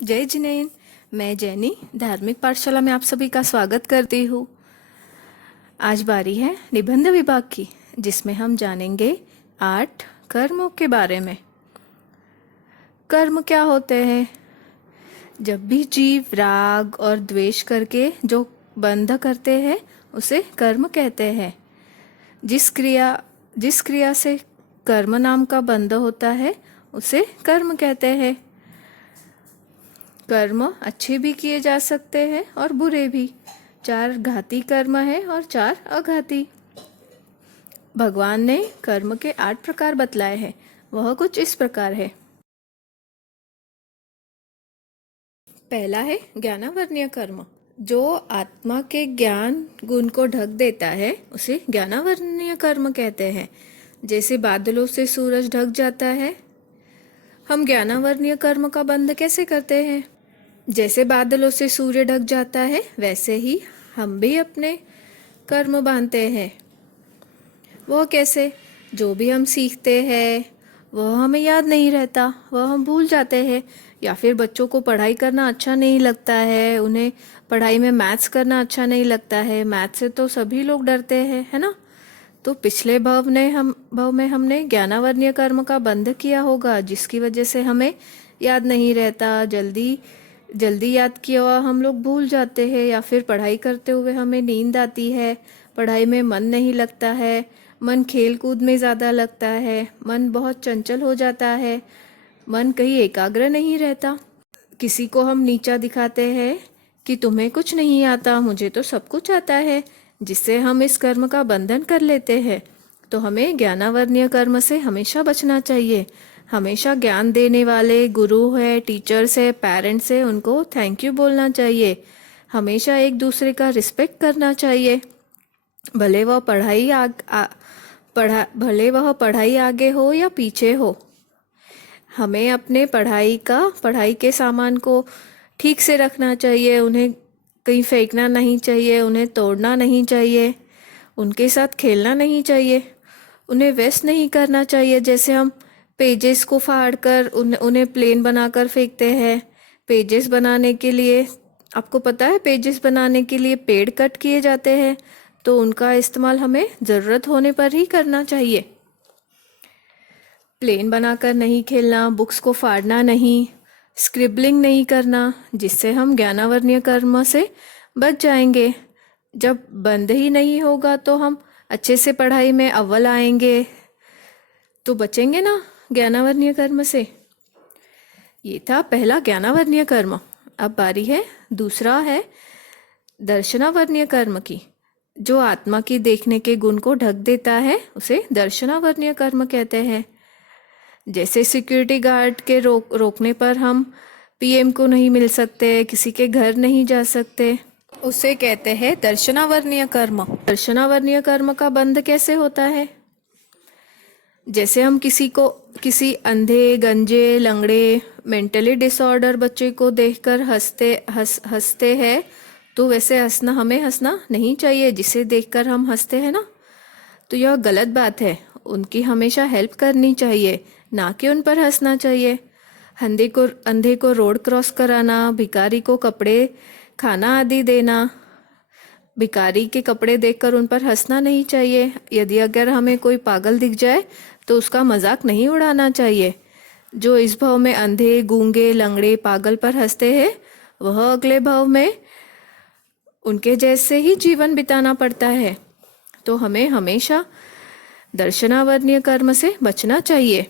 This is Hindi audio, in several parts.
जय जिनेन। मैं जैनी धार्मिक पाठशाला में आप सभी का स्वागत करती हूँ। आज बारी है निबंध विभाग की, जिसमें हम जानेंगे 8 कर्मों के बारे में। कर्म क्या होते हैं? जब भी जीव राग और द्वेष करके जो बंध करते हैं उसे कर्म कहते हैं। जिस क्रिया से कर्म नाम का बंध होता है उसे कर्म कहते हैं। कर्म अच्छे भी किए जा सकते हैं और बुरे भी। 4 घाती कर्म है और 4 अघाती। भगवान ने कर्म के 8 प्रकार बतलाए हैं। वह कुछ इस प्रकार है। पहला है ज्ञानावर्ण्य कर्म। जो आत्मा के ज्ञान गुण को ढक देता है उसे ज्ञानावर्ण्य कर्म कहते हैं। जैसे बादलों से सूरज ढक जाता है। हम ज्ञानावर्ण्य कर्म का बंध कैसे करते हैं? जैसे बादलों से सूर्य ढक जाता है वैसे ही हम भी अपने कर्म बांधते हैं। वह कैसे? जो भी हम सीखते हैं वह हमें याद नहीं रहता, वह हम भूल जाते हैं। या फिर बच्चों को पढ़ाई करना अच्छा नहीं लगता है, उन्हें पढ़ाई में मैथ्स करना अच्छा नहीं लगता है। मैथ्स से तो सभी लोग डरते हैं, है ना? तो पिछले भव में हमने ज्ञानावर्ण्य कर्म का बंध किया होगा, जिसकी वजह से हमें याद नहीं रहता। जल्दी याद किया हुआ हम लोग भूल जाते हैं। या फिर पढ़ाई करते हुए हमें नींद आती है, पढ़ाई में मन नहीं लगता है, मन खेल कूद में ज़्यादा लगता है, मन बहुत चंचल हो जाता है, मन कहीं एकाग्र नहीं रहता। किसी को हम नीचा दिखाते हैं कि तुम्हें कुछ नहीं आता, मुझे तो सब कुछ आता है, जिससे हम इस कर्म का बंधन कर लेते हैं। तो हमें ज्ञानावर्ण्य कर्म से हमेशा बचना चाहिए। हमेशा ज्ञान देने वाले गुरु है, टीचर्स है, पेरेंट्स है, उनको थैंक यू बोलना चाहिए। हमेशा एक दूसरे का रिस्पेक्ट करना चाहिए। भले वह पढ़ाई आगे हो या पीछे हो। हमें अपने पढ़ाई के सामान को ठीक से रखना चाहिए। उन्हें कहीं फेंकना नहीं चाहिए, उन्हें तोड़ना नहीं चाहिए, उनके साथ खेलना नहीं चाहिए, उन्हें वेस्ट नहीं करना चाहिए। जैसे हम पेजेस को फाड़ कर उन्हें प्लेन बनाकर फेंकते हैं। पेजेस बनाने के लिए, आपको पता है, पेजेस बनाने के लिए पेड़ कट किए जाते हैं, तो उनका इस्तेमाल हमें ज़रूरत होने पर ही करना चाहिए। प्लेन बनाकर नहीं खेलना, बुक्स को फाड़ना नहीं, स्क्रिबलिंग नहीं करना, जिससे हम ज्ञानावर्ण्य कर्म से बच जाएंगे। जब बंद ही नहीं होगा तो हम अच्छे से पढ़ाई में अव्वल आएंगे, तो बचेंगे ना ज्ञानावर्ण्य कर्म से। ये था पहला ज्ञानावर्ण्य कर्म। अब बारी है दूसरा है दर्शनावर्ण्य कर्म की। जो आत्मा की देखने के गुण को ढक देता है उसे दर्शनावर्ण्य कर्म कहते हैं। जैसे सिक्योरिटी गार्ड के रोकने पर हम पीएम को नहीं मिल सकते, किसी के घर नहीं जा सकते, उसे कहते हैं दर्शनावर्ण्य कर्म। दर्शनावर्ण्य कर्म का बंध कैसे होता है? जैसे हम किसी अंधे, गंजे, लंगड़े, मेंटली डिसऑर्डर बच्चे को देखकर हंसते हैं, तो वैसे हमें हंसना नहीं चाहिए। जिसे देखकर हम हंसते हैं ना, तो यह गलत बात है। उनकी हमेशा हेल्प करनी चाहिए, ना कि उन पर हंसना चाहिए। अंधे को रोड क्रॉस कराना, भिखारी को कपड़े, खाना आदि देना, भिखारी के कपड़े देखकर उन पर हंसना नहीं चाहिए। अगर हमें कोई पागल दिख जाए तो उसका मजाक नहीं उड़ाना चाहिए। जो इस भाव में अंधे, गूंगे, लंगड़े, पागल पर हंसते हैं, वह अगले भाव में उनके जैसे ही जीवन बिताना पड़ता है। तो हमें हमेशा दर्शनावर्ण्य कर्म से बचना चाहिए।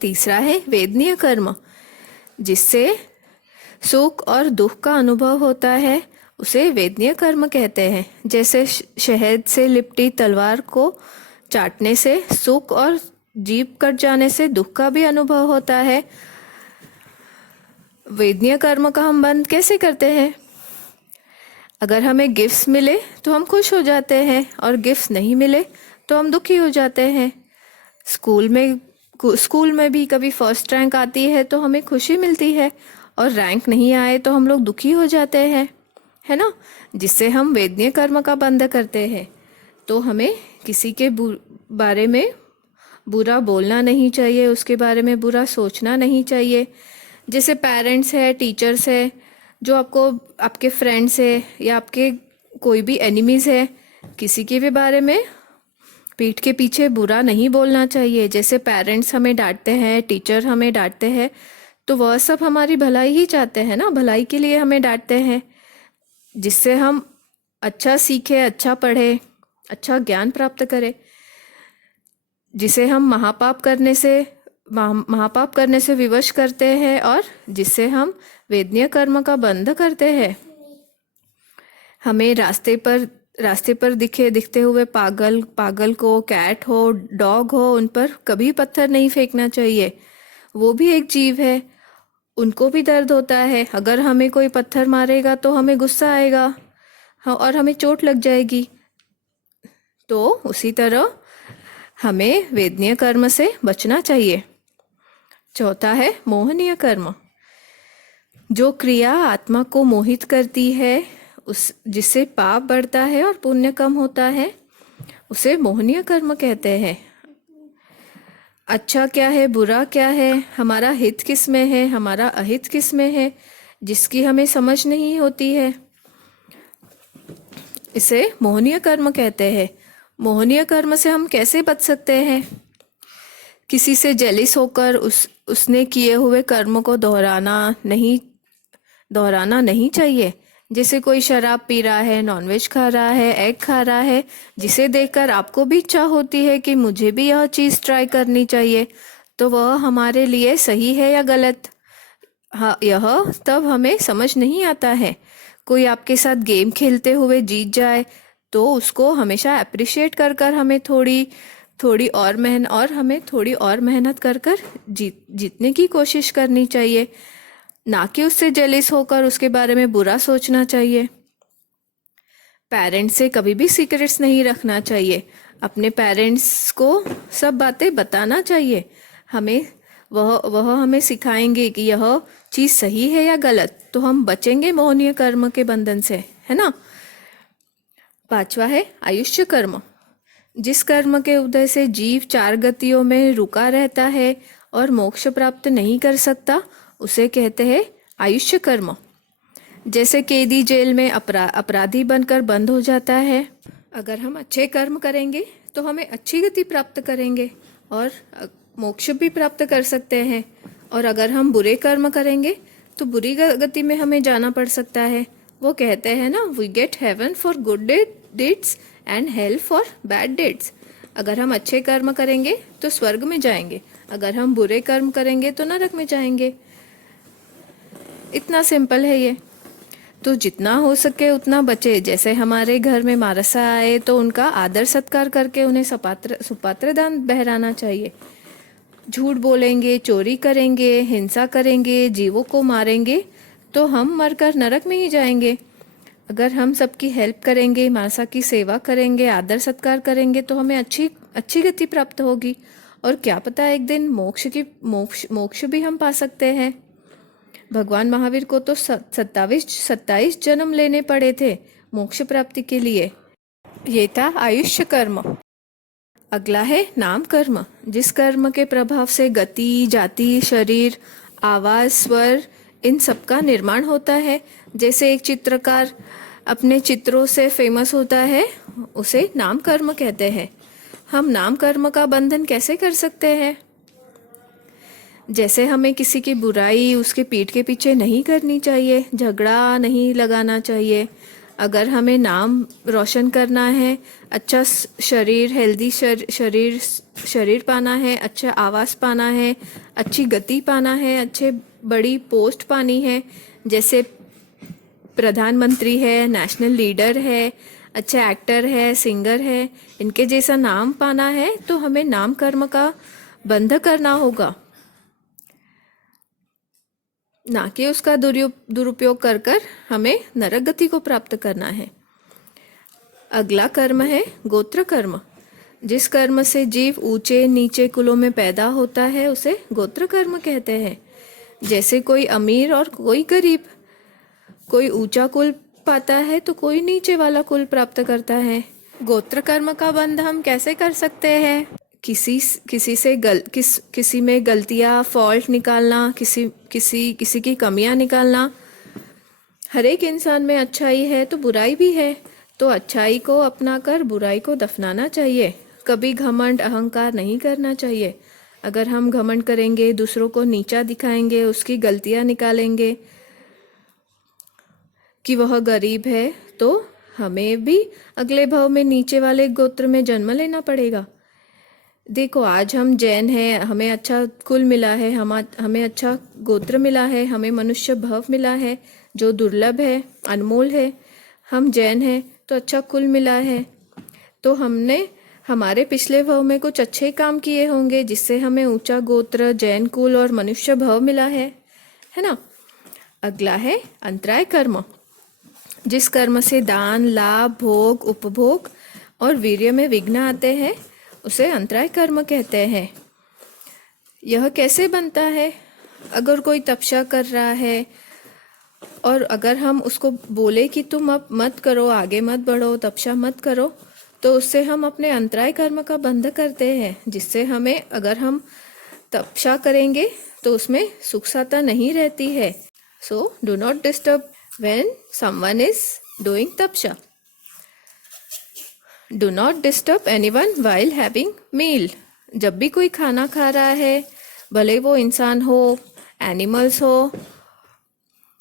तीसरा है वेदनीय कर्म। जिससे सुख और दुख का अनुभव होता है उसे वेदनीय कर्म कहते हैं। जैसे शहद से लिपटी तलवार को चाटने से सुख और जीभ कट जाने से दुख का भी अनुभव होता है। वेदनीय कर्म का हम बंद कैसे करते हैं? अगर हमें गिफ्ट्स मिले तो हम खुश हो जाते हैं, और गिफ्ट्स नहीं मिले तो हम दुखी हो जाते हैं। स्कूल में भी कभी फर्स्ट रैंक आती है तो हमें खुशी मिलती है, और रैंक नहीं आए तो हम लोग दुखी हो जाते हैं, है ना? जिससे हम वेदनीय कर्म का बंध करते हैं। तो हमें किसी के बारे में बुरा बोलना नहीं चाहिए, उसके बारे में बुरा सोचना नहीं चाहिए। जैसे पेरेंट्स है, टीचर्स है, जो आपको, आपके फ्रेंड्स है या आपके कोई भी एनिमीज है, किसी के भी बारे में पीठ के पीछे बुरा नहीं बोलना चाहिए। जैसे पेरेंट्स हमें डांटते हैं, टीचर हमें डांटते हैं, तो वह सब हमारी भलाई ही चाहते हैं ना, भलाई के लिए हमें डांटते हैं, जिससे हम अच्छा सीखे, अच्छा पढ़े, अच्छा ज्ञान प्राप्त करें, जिसे हम महापाप करने से विवश करते हैं और जिससे हम वेदनीय कर्म का बंध करते हैं। हमें रास्ते पर दिखते हुए पागल को, कैट हो, डॉग हो, उन पर कभी पत्थर नहीं फेंकना चाहिए। वो भी एक जीव है, उनको भी दर्द होता है। अगर हमें कोई पत्थर मारेगा तो हमें गुस्सा आएगा, हाँ, और हमें चोट लग जाएगी। तो उसी तरह हमें वेदनीय कर्म से बचना चाहिए। चौथा है मोहनीय कर्म। जो क्रिया आत्मा को मोहित करती है, जिससे पाप बढ़ता है और पुण्य कम होता है, उसे मोहनीय कर्म कहते हैं। अच्छा क्या है, बुरा क्या है, हमारा हित किस में है, हमारा अहित किस में है, जिसकी हमें समझ नहीं होती है, इसे मोहनीय कर्म कहते हैं। मोहनीय कर्म से हम कैसे बच सकते हैं? किसी से जेलिस होकर उसने किए हुए कर्म को दोहराना नहीं चाहिए। जैसे कोई शराब पी रहा है, नॉनवेज खा रहा है, एग खा रहा है, जिसे देखकर आपको भी इच्छा होती है कि मुझे भी यह चीज़ ट्राई करनी चाहिए, तो वह हमारे लिए सही है या गलत, हाँ, यह तब हमें समझ नहीं आता है। कोई आपके साथ गेम खेलते हुए जीत जाए तो उसको हमेशा अप्रिशिएट कर हमें थोड़ी और मेहनत कर जीतने की कोशिश करनी चाहिए, ना कि उससे जेलिस होकर उसके बारे में बुरा सोचना चाहिए। पेरेंट्स से कभी भी सीक्रेट्स नहीं रखना चाहिए। अपने पेरेंट्स को सब बातें बताना चाहिए। वह हमें सिखाएंगे कि यह चीज़ सही है या गलत, तो हम बचेंगे मोहनीय कर्म के बंधन से, है ना। पांचवा है आयुष्य कर्म। जिस कर्म के उदय से जीव 4 गतियों में रुका रहता है और मोक्ष प्राप्त नहीं कर सकता, उसे कहते हैं आयुष्य कर्म। जैसे कैदी जेल में अपराधी बनकर बंद हो जाता है। अगर हम अच्छे कर्म करेंगे तो हमें अच्छी गति प्राप्त करेंगे और मोक्ष भी प्राप्त कर सकते हैं, और अगर हम बुरे कर्म करेंगे तो बुरी गति में हमें जाना पड़ सकता है। वो कहते हैं ना, we get heaven for good deeds and hell for bad deeds. अगर हम अच्छे कर्म करेंगे तो स्वर्ग में जाएंगे, अगर हम बुरे कर्म करेंगे तो नरक में जाएंगे। इतना सिंपल है ये। तो जितना हो सके उतना बचे। जैसे हमारे घर में मारसा आए तो उनका आदर सत्कार करके उन्हें सुपात्र दान बहराना चाहिए। झूठ बोलेंगे, चोरी करेंगे, हिंसा करेंगे, जीवों को मारेंगे तो हम मरकर नरक में ही जाएंगे। अगर हम सबकी हेल्प करेंगे, मारसा की सेवा करेंगे, आदर सत्कार करेंगे तो हमें अच्छी गति प्राप्त होगी, और क्या पता एक दिन मोक्ष भी हम पा सकते हैं। भगवान महावीर को तो 27 जन्म लेने पड़े थे मोक्ष प्राप्ति के लिए। ये था आयुष्य कर्म। अगला है नाम कर्म। जिस कर्म के प्रभाव से गति, जाति, शरीर, आवाज, स्वर, इन सब का निर्माण होता है। जैसे एक चित्रकार अपने चित्रों से फेमस होता है, उसे नाम कर्म कहते हैं। हम नाम कर्म का बंधन कैसे कर सकते हैं? जैसे हमें किसी की बुराई उसके पीठ के पीछे नहीं करनी चाहिए, झगड़ा नहीं लगाना चाहिए। अगर हमें नाम रोशन करना है, अच्छा शरीर, हेल्दी शरीर पाना है, अच्छा आवाज़ पाना है, अच्छी गति पाना है, अच्छे बड़ी पोस्ट पानी है, जैसे प्रधानमंत्री है, नेशनल लीडर है, अच्छा एक्टर है, सिंगर है, इनके जैसा नाम पाना है, तो हमें नाम कर्म का बंध करना होगा, ना कि उसका दुरुपयोग कर हमें नरक गति को प्राप्त करना है। अगला कर्म है गोत्र कर्म। जिस कर्म से जीव ऊंचे नीचे कुलों में पैदा होता है उसे गोत्र कर्म कहते हैं। जैसे कोई अमीर और कोई गरीब, कोई ऊंचा कुल पाता है तो कोई नीचे वाला कुल प्राप्त करता है। गोत्र कर्म का बंध हम कैसे कर सकते हैं? किसी किसी से किसी में गलतियां, फॉल्ट निकालना, किसी किसी किसी की कमियां निकालना। हर एक इंसान में अच्छाई है तो बुराई भी है, तो अच्छाई को अपनाकर बुराई को दफनाना चाहिए। कभी घमंड अहंकार नहीं करना चाहिए। अगर हम घमंड करेंगे, दूसरों को नीचा दिखाएंगे, उसकी गलतियां निकालेंगे कि वह गरीब है, तो हमें भी अगले भाव में नीचे वाले गोत्र में जन्म लेना पड़ेगा। देखो, आज हम जैन हैं, हमें अच्छा कुल मिला है, हमें अच्छा गोत्र मिला है, हमें मनुष्य भाव मिला है जो दुर्लभ है, अनमोल है। हम जैन हैं तो अच्छा कुल मिला है, तो हमने हमारे पिछले भाव में कुछ अच्छे काम किए होंगे जिससे हमें ऊंचा गोत्र, जैन कुल और मनुष्य भाव मिला है ना। अगला है अंतराय कर्म। जिस कर्म से दान, लाभ, भोग, उपभोग और वीर्य में विघ्न आते हैं उसे अंतराय कर्म कहते हैं। यह कैसे बनता है? अगर कोई तपस्या कर रहा है और अगर हम उसको बोले कि तुम अब मत करो, आगे मत बढ़ो, तपस्या मत करो, तो उससे हम अपने अंतराय कर्म का बंध करते हैं, जिससे हमें, अगर हम तपस्या करेंगे तो उसमें सुखसता नहीं रहती है। So do not disturb when someone is doing तपस्या। Do not disturb anyone while having meal. जब भी कोई खाना खा रहा है, भले वो इंसान हो, एनिमल्स हो,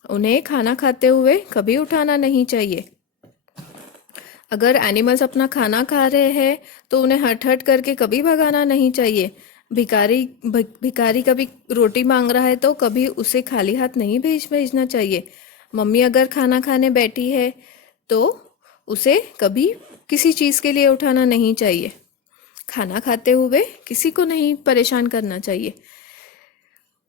उन्हें खाना खाते हुए कभी उठाना नहीं चाहिए। अगर एनिमल्स अपना खाना खा रहे हैं तो उन्हें हट हट करके कभी भगाना नहीं चाहिए। भिखारी कभी रोटी मांग रहा है तो कभी उसे खाली हाथ नहीं भेजना चाहिए। मम्मी अगर खाना खाने बैठी है तो उसे कभी किसी चीज़ के लिए उठाना नहीं चाहिए। खाना खाते हुए किसी को नहीं परेशान करना चाहिए।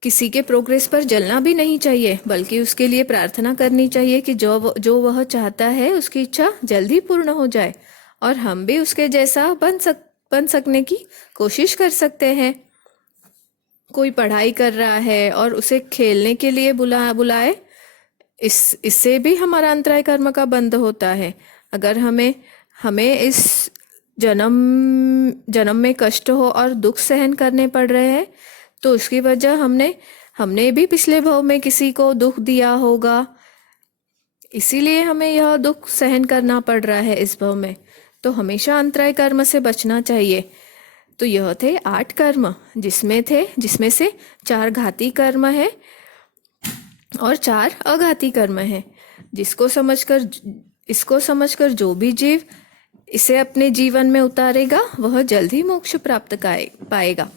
किसी के प्रोग्रेस पर जलना भी नहीं चाहिए, बल्कि उसके लिए प्रार्थना करनी चाहिए कि जो वह चाहता है उसकी इच्छा जल्दी पूर्ण हो जाए और हम भी उसके जैसा बन सकने की कोशिश कर सकते हैं। कोई पढ़ाई कर रहा है और उसे खेलने के लिए बुलाए, इससे भी हमारा अंतराय कर्म का बंध होता है। अगर हमें इस जन्म में कष्ट हो और दुख सहन करने पड़ रहे हैं तो उसकी वजह हमने भी पिछले भाव में किसी को दुख दिया होगा, इसीलिए हमें यह दुख सहन करना पड़ रहा है इस भाव में। तो हमेशा अंतराय कर्म से बचना चाहिए। तो यह थे 8 कर्म, जिसमें से 4 घाती कर्म है और 4 अघाती कर्म है। इसको समझकर जो भी जीव इसे अपने जीवन में उतारेगा वह जल्द ही मोक्ष प्राप्त पाएगा।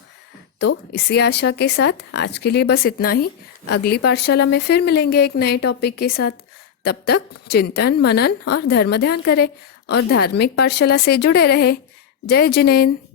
तो इसी आशा के साथ आज के लिए बस इतना ही। अगली पाठशाला में फिर मिलेंगे एक नए टॉपिक के साथ। तब तक चिंतन, मनन और धर्म ध्यान करें और धार्मिक पाठशाला से जुड़े रहे। जय जिनेन्द्र।